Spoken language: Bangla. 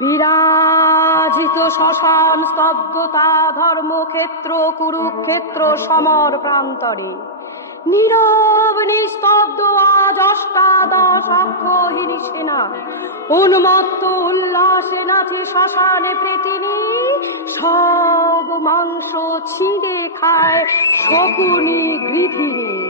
বিরাজিত শ্মশান স্তব্ধতা, ধর্মক্ষেত্র কুরুক্ষেত্র সমর প্রান্তরে নীরব নিস্তব্ধ আজ অষ্টাদশ অক্ষহীনী সেনা উন্মত্ত উল্লাসে নাচে শ্মশানে প্রেতিনী, সব মাংস ছিঁড়ে খায় শকুনি গৃধিনী।